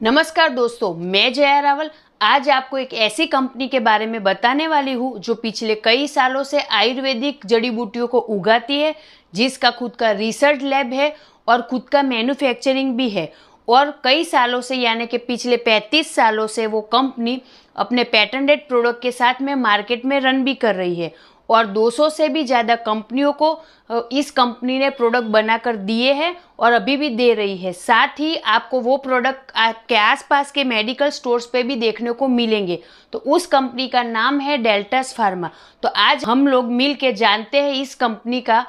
नमस्कार दोस्तों, मैं जया रावल आज आपको एक ऐसी कंपनी के बारे में बताने वाली हूँ जो पिछले कई सालों से आयुर्वेदिक जड़ी बूटियों को उगाती है, जिसका खुद का रिसर्च लैब है और खुद का मैन्युफैक्चरिंग भी है। और कई सालों से यानी कि पिछले 35 सालों से वो कंपनी अपने पेटेंटेड प्रोडक्ट के साथ में मार्केट में रन भी कर रही है और 200 से भी ज़्यादा कंपनियों को इस कंपनी ने प्रोडक्ट बनाकर दिए हैं और अभी भी दे रही है। साथ ही आपको वो प्रोडक्ट आपके आसपास के मेडिकल स्टोर्स पे भी देखने को मिलेंगे। तो उस कंपनी का नाम है डेल्टास फार्मा। तो आज हम लोग मिल के जानते हैं इस कंपनी का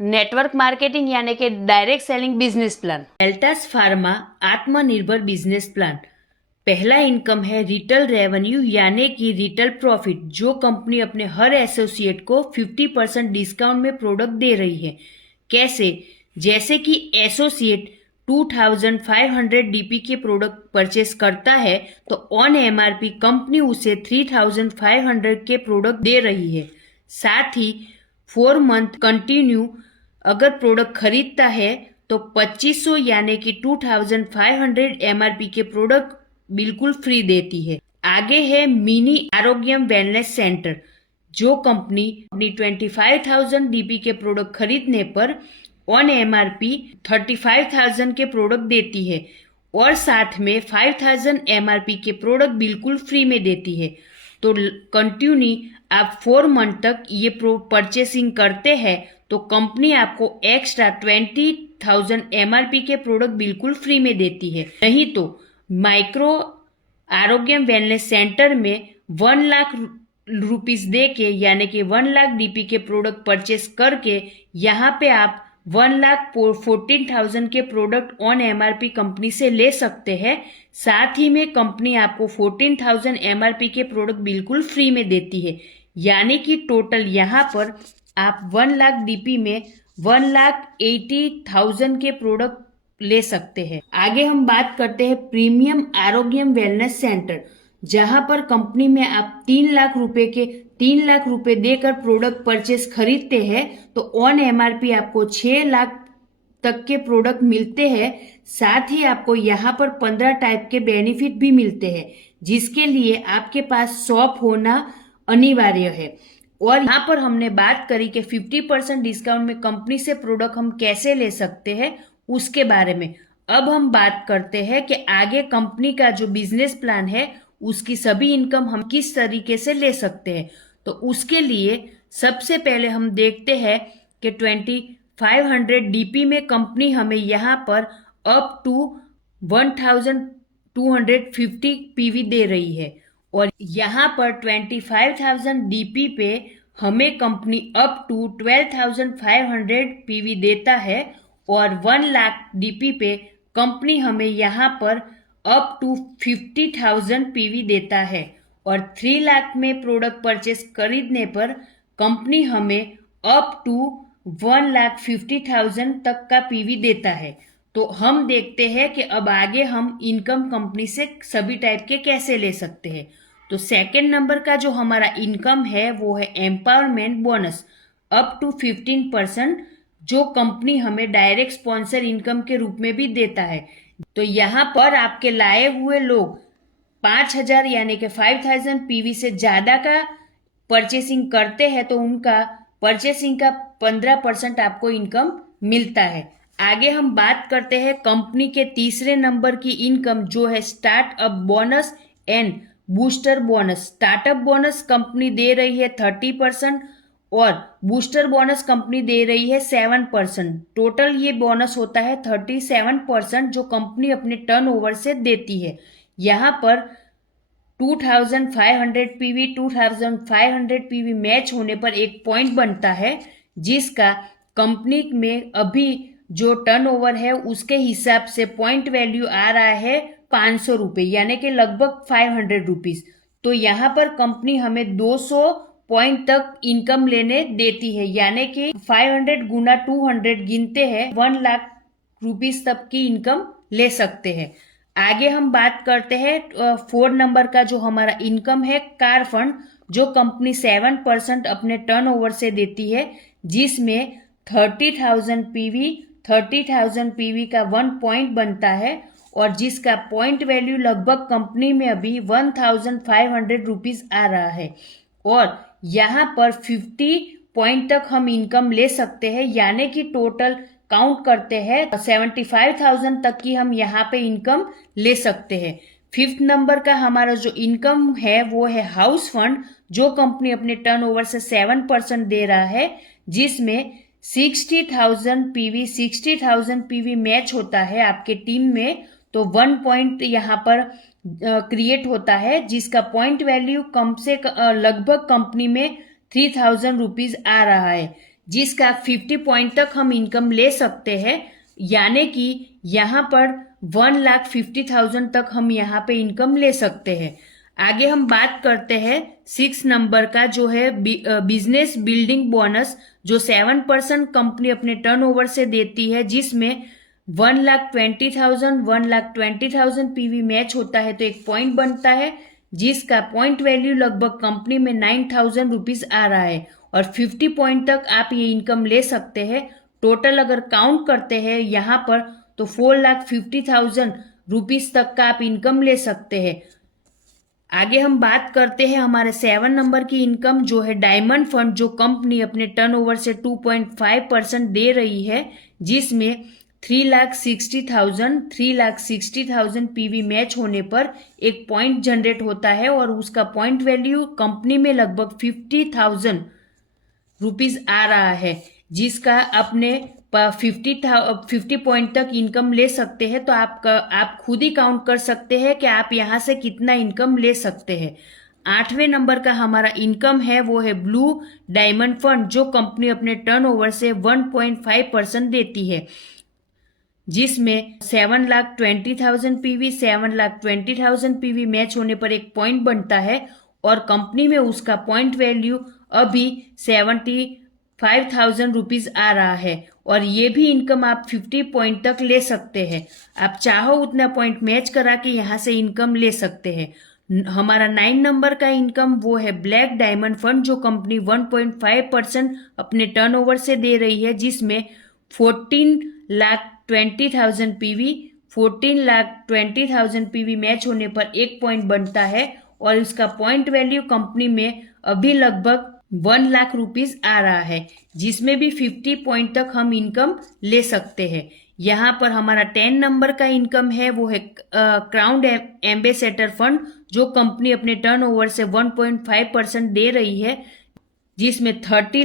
नेटवर्क मार्केटिंग यानी कि direct selling business plan. Deltas pharma आत्मनिर्भर बिजनेस प्लान। पहला इनकम है रिटेल रेवेन्यू यानी कि रिटेल प्रॉफिट, जो कंपनी अपने हर एसोसिएट को 50% डिस्काउंट में प्रोडक्ट दे रही है। कैसे? जैसे कि एसोसिएट 2500 डीपी के प्रोडक्ट परचेस करता है तो ऑन एमआरपी कंपनी उसे 3500 के प्रोडक्ट दे रही है। साथ ही 4 मंथ कंटिन्यू अगर प्रोडक्ट खरीदता है तो 2500 यानी कि 2500 एमआरपी के प्रोडक्ट बिल्कुल फ्री देती है। आगे है मिनी आरोग्यम वेलनेस सेंटर, जो कंपनी अपनी 25,000 डीपी के प्रोडक्ट खरीदने पर ऑन एमआरपी 35,000 के प्रोडक्ट देती है और साथ में 5,000 एमआरपी के प्रोडक्ट बिल्कुल फ्री में देती है। तो कंटिन्यू आप 4 मंथ तक ये परचेसिंग करते हैं तो कंपनी आपको एक्स्ट्रा 20,000 एमआरपी के प्रोडक्ट बिल्कुल फ्री में देती है। नहीं तो माइक्रो आरोग्यम वेलनेस सेंटर में 1 लाख रुपीस दे के यानी कि 1 लाख डीपी के प्रोडक्ट परचेस करके यहाँ पे आप 1,14,000 के प्रोडक्ट ऑन एमआरपी कंपनी से ले सकते हैं। साथ ही में कंपनी आपको 14,000 एमआरपी के प्रोडक्ट बिल्कुल फ्री में देती है, यानी कि टोटल यहाँ पर आप 1 लाख डीपी में 1,80,000 के प्रोडक्ट ले सकते हैं। आगे हम बात करते हैं प्रीमियम आरोग्यम वेलनेस सेंटर, जहां पर कंपनी में आप 3 लाख रुपए देकर प्रोडक्ट परचेस खरीदते हैं तो ऑन एमआरपी आपको 6 लाख तक के प्रोडक्ट मिलते हैं। साथ ही आपको यहाँ पर 15 टाइप के बेनिफिट भी मिलते हैं, जिसके लिए आपके पास शॉप होना अनिवार्य है। और यहाँ पर हमने बात करी कि 50% डिस्काउंट में कंपनी से प्रोडक्ट हम कैसे ले सकते हैं उसके बारे में। अब हम बात करते हैं कि आगे कंपनी का जो बिजनेस प्लान है उसकी सभी इनकम हम किस तरीके से ले सकते हैं। तो उसके लिए सबसे पहले हम देखते हैं कि 2500 डीपी में कंपनी हमें यहाँ पर अप टू 1250 पीवी दे रही है और यहाँ पर 25,000 डीपी पे हमें कंपनी अप टू 12,500 पीवी देता है और 1 लाख डीपी पे कंपनी हमें यहाँ पर अप टू 50,000 पीवी देता है और 3 लाख में प्रोडक्ट परचेस खरीदने पर कंपनी हमें अप टू 1,50,000 तक का पीवी देता है। तो हम देखते हैं कि अब आगे हम इनकम कंपनी से सभी टाइप के कैसे ले सकते हैं। तो सेकंड नंबर का जो हमारा इनकम है वो है एम्पावरमेंट बोनस अप टू 15%, जो कंपनी हमें डायरेक्ट स्पॉन्सर इनकम के रूप में भी देता है। तो यहाँ पर आपके लाए हुए लोग 5,000 यानी कि 5,000 पीवी से ज्यादा का परचेसिंग करते हैं तो उनका परचेसिंग का 15% आपको इनकम मिलता है। आगे हम बात करते हैं कंपनी के तीसरे नंबर की इनकम, जो है startup bonus and booster bonus. Startup bonus company दे रही है 30% और बूस्टर बोनस कंपनी दे रही है 7%। टोटल ये बोनस होता है 37%, जो कंपनी अपने टर्नओवर से देती है। यहाँ पर 2,500 पीवी 2,500 पीवी मैच होने पर एक पॉइंट बनता है, जिसका कंपनी में अभी जो टर्नओवर है उसके हिसाब से पॉइंट वैल्यू आ रहा है 500 रुपये, यानी कि लगभग 500 रुपीज। तो यहाँ पर कंपनी हमें 200 पॉइंट तक इनकम लेने देती है, यानी कि 500 गुना 200 गिनते हैं 1 लाख रुपीज तक की इनकम ले सकते हैं। आगे हम बात करते हैं 4 नंबर का जो हमारा इनकम है कार फंड, जो कंपनी 7% अपने टर्नओवर से देती है, जिसमें 30,000 पीवी का 1 पॉइंट बनता है और जिसका पॉइंट वैल्यू लगभग कंपनी में अभी 1500 रुपीज आ रहा है। और यहाँ पर 50 पॉइंट तक हम इनकम ले सकते हैं, यानी कि टोटल काउंट करते हैं 75,000 तक की हम यहाँ पे इनकम ले सकते हैं। 5th नंबर का हमारा जो इनकम है वो है हाउस फंड, जो कंपनी अपने टर्नओवर से 7% दे रहा है, जिसमें 60,000 पीवी मैच होता है आपके टीम में, तो 1 पॉइंट यहाँ पर क्रिएट होता है, जिसका पॉइंट वैल्यू कम से लगभग कंपनी में 3,000 रुपीज आ रहा है, जिसका 50 पॉइंट तक हम इनकम ले सकते हैं, यानी कि यहाँ पर 1,50,000 तक हम यहाँ पे इनकम ले सकते हैं। आगे हम बात करते हैं 6 नंबर का, जो है बिजनेस बिल्डिंग बोनस, जो 7% कंपनी अपने टर्नओवर से देती है, जिसमें 1,20,000 पीवी मैच होता है तो एक पॉइंट बनता है, जिसका पॉइंट वैल्यू लगभग कंपनी में 9,000 रुपीज आ रहा है और 50 पॉइंट तक आप ये इनकम ले सकते हैं। टोटल अगर काउंट करते हैं यहाँ पर तो 4,50,000 रुपीज तक का आप इनकम ले सकते हैं। आगे हम बात करते हैं हमारे 7 नंबर की इनकम, जो है डायमंड फंड, जो कंपनी अपने टर्नओवर से 2.5% दे रही है, जिसमें 3,60,000 पीवी मैच होने पर एक पॉइंट जनरेट होता है और उसका पॉइंट वैल्यू कंपनी में लगभग 50,000 रुपीज आ रहा है, जिसका अपने 50 पॉइंट तक इनकम ले सकते हैं। तो आप खुद ही काउंट कर सकते हैं कि आप यहाँ से कितना इनकम ले सकते हैं। 8वें नंबर का हमारा इनकम है वो है ब्लू डायमंड फंड, जो कंपनी अपने टर्नओवर से 1.5% देती है, जिसमें 7,20,000 पीवी मैच होने पर एक पॉइंट बनता है और कंपनी में उसका पॉइंट वैल्यू अभी 75,000 रुपीज आ रहा है और ये भी इनकम आप 50 पॉइंट तक ले सकते हैं। आप चाहो उतना पॉइंट मैच करा के यहाँ से इनकम ले सकते हैं। हमारा 9 नंबर का इनकम वो है ब्लैक डायमंड फंड, जो कंपनी 1.5% अपने टर्नओवर से दे रही है, जिसमें 14,20,000 पीवी मैच होने पर एक पॉइंट बनता है और इसका पॉइंट वैल्यू कंपनी में अभी लगभग 1 लाख रुपीज आ रहा है, जिसमें भी 50 पॉइंट तक हम इनकम ले सकते हैं। यहाँ पर हमारा 10 नंबर का इनकम है वो है क्राउन एम्बेसडर फंड, जो कंपनी अपने टर्नओवर से 1.5% दे रही है, जिसमें 30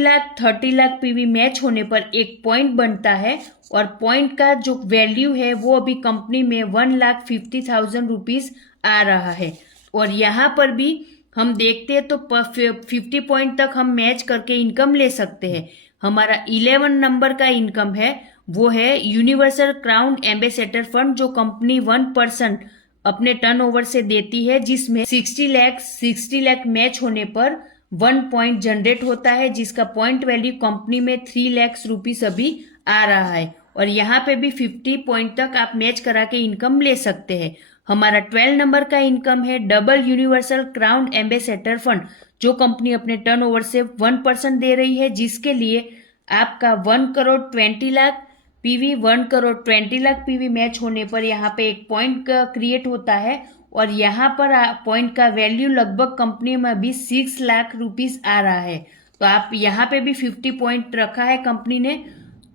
लाख पीवी मैच होने पर एक पॉइंट बनता है और पॉइंट का जो वैल्यू है वो अभी कंपनी में 1,50,000 रुपीज आ रहा है। और यहाँ पर भी हम देखते हैं तो 50 पॉइंट तक हम मैच करके इनकम ले सकते हैं। हमारा 11 नंबर का इनकम है वो है यूनिवर्सल क्राउन एम्बेसडर फंड, जो कंपनी 1% अपने टर्नओवर से देती है, जिसमें 60 लाख मैच होने पर 1 पॉइंट जनरेट होता है, जिसका पॉइंट वैल्यू कंपनी में 3 लाख रुपीस अभी आ रहा है और यहाँ पे भी 50 पॉइंट तक आप मैच करा के इनकम ले सकते हैं। हमारा 12 नंबर का इनकम है double universal crown ambassador fund, जो कंपनी अपने टर्नओवर से 1% दे रही है, जिसके लिए आपका 1 करोड़ 20 लाख पीवी मैच होने पर यहाँ पे एक पॉइंट क्रिएट होता है और यहाँ पर पॉइंट का वैल्यू लगभग कंपनी में अभी 6 लाख रुपीस आ रहा है। तो आप यहाँ पे भी 50 पॉइंट रखा है कंपनी ने।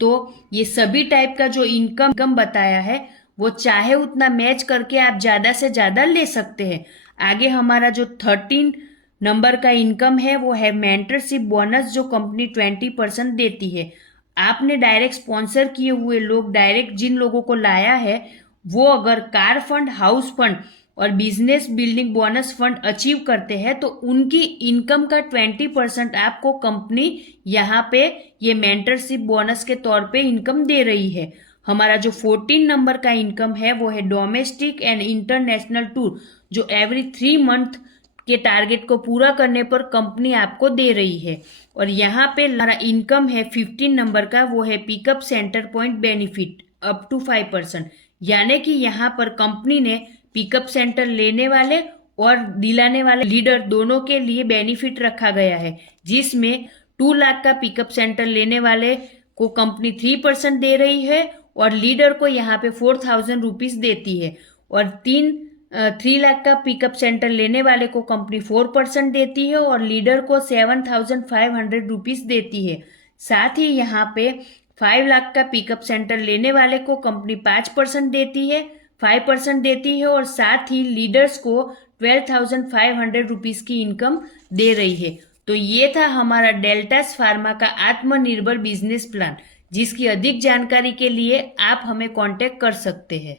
तो ये सभी टाइप का जो इनकम बताया है वो चाहे उतना मैच करके आप ज्यादा से ज्यादा ले सकते हैं। आगे हमारा जो 13 नंबर का इनकम है वो है मेंटरशिप बोनस, जो कंपनी 20% देती है। आपने डायरेक्ट स्पॉन्सर किए हुए लोग, डायरेक्ट जिन लोगों को लाया है, वो अगर कार फंड, हाउस फंड और business building bonus fund achieve करते हैं तो उनकी इनकम का 20% आपको कंपनी यहाँ पे ये मेंटरशिप बोनस के तौर पे इनकम दे रही है। हमारा जो 14 नंबर का इनकम है वो है डोमेस्टिक एंड इंटरनेशनल टूर, जो एवरी 3 मंथ के टारगेट को पूरा करने पर कंपनी आपको दे रही है। और यहाँ पे हमारा इनकम है 15 नंबर का, वो है pickup centre point benefit up to 5%, यानी कि यहाँ पर कंपनी ने पिकअप सेंटर लेने वाले और दिलाने वाले लीडर दोनों के लिए बेनिफिट रखा गया है, जिसमें 2 लाख का पिकअप सेंटर लेने वाले को कंपनी 3% दे रही है और लीडर को यहाँ पे 4,000 रुपीज देती है। और 3 लाख का पिकअप सेंटर लेने वाले को कंपनी 4% देती है और लीडर को 7,500 रुपीज देती है। साथ ही यहाँ पे 5 लाख का पिकअप सेंटर लेने वाले को कंपनी 5% देती है, 5% देती है और साथ ही लीडर्स को 12,500 रुपीज की इनकम दे रही है। तो ये था हमारा डेल्टास फार्मा का आत्मनिर्भर बिजनेस प्लान, जिसकी अधिक जानकारी के लिए आप हमें कांटेक्ट कर सकते हैं।